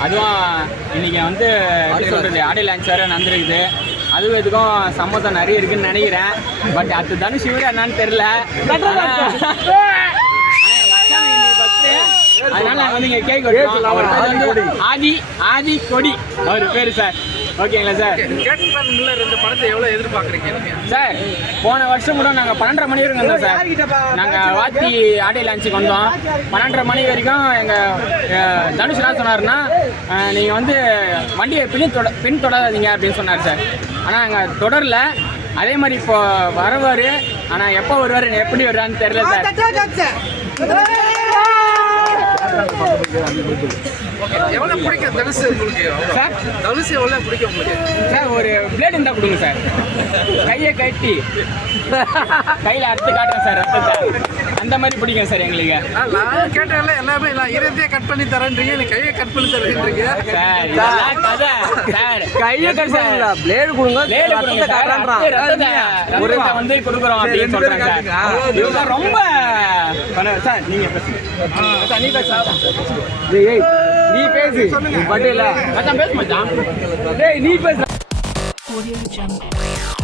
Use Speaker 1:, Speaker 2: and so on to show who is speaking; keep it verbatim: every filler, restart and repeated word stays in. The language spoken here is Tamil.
Speaker 1: அதுவும் இன்னைக்கு வந்து எப்படி சொல்கிறது ஆடியோ லான்ச் வேறு நடந்துருக்குது. அதுவும் இதுக்கும் சம்மந்தம் நிறைய இருக்குன்னு நினைக்கிறேன். பட் அது தனுஷ் இவரு என்னன்னு தெரியல. அதனால நாங்கள் வந்து இங்கே கேக் வெட்டுறோம். அவர் பேர் வந்து ஆதி ஆதி கொடி அவர் பேர் சார். ஓகேங்களா சார்?
Speaker 2: ரெண்டு படத்தை எவ்வளோ எதிர்பார்க்குறீங்க
Speaker 1: சார்? போன வருஷம் கூட நாங்கள் பன்னெண்டரை மணி வரைக்கும் வந்தோம் சார். நாங்கள் வாத்தி ஆடியோ லான்ச்சுக்கு வந்தோம். பன்னெண்டரை மணி வரைக்கும் எங்கள் தனுஷ் என்ன சொன்னார்னா, நீங்கள் வந்து வண்டியை பின் தொட பின் தொடாதீங்க அப்படின்னு சொன்னார் சார். ஆனால் நாங்கள் தொடரல. அதே மாதிரி இப்போ வரவார். ஆனால் எப்போ வருவார் எப்படி வருவான்னு தெரியல சார்.
Speaker 2: எவ்வளோ பிடிக்கும் தனுஷ் உங்களுக்கு
Speaker 1: சார்?
Speaker 2: தனுஷ் எவ்வளோ பிடிக்கும் உங்களுக்கு
Speaker 1: சார்? ஒரு பிளேட் இருந்தால் கொடுங்க சார். கையை கட்டி கையில் அறுத்து காட்டுறேன் சார் ரத்தத்தை. அந்த மாதிரி பிடிக்கும் சார் எங்களுக்கு.
Speaker 2: நான் கேட்டேன்ல எல்லாமே நான் இருந்தே கட் பண்ணி தரேன்றீங்க, நீ கையை கட் பண்ணி தரேன்றீங்க
Speaker 1: சார். இதெல்லாம் கதை சார். கையை கட் பண்ணல,
Speaker 3: பிளேடு கொடுங்க.
Speaker 1: பிளேடு கொடுங்க சார். ரத்தத்தை ரத்தத்தை வந்து கொடுக்குறோம் அப்படின்னு சொல்றாங்க சார். இவங்க ரொம்ப சார். நீங்க பேசுங்க. நீ பேச
Speaker 3: நீ பேசு.
Speaker 1: பட்டு இல்ல மச்சான் பேச மச்சான்.
Speaker 3: டேய் நீ பேசு.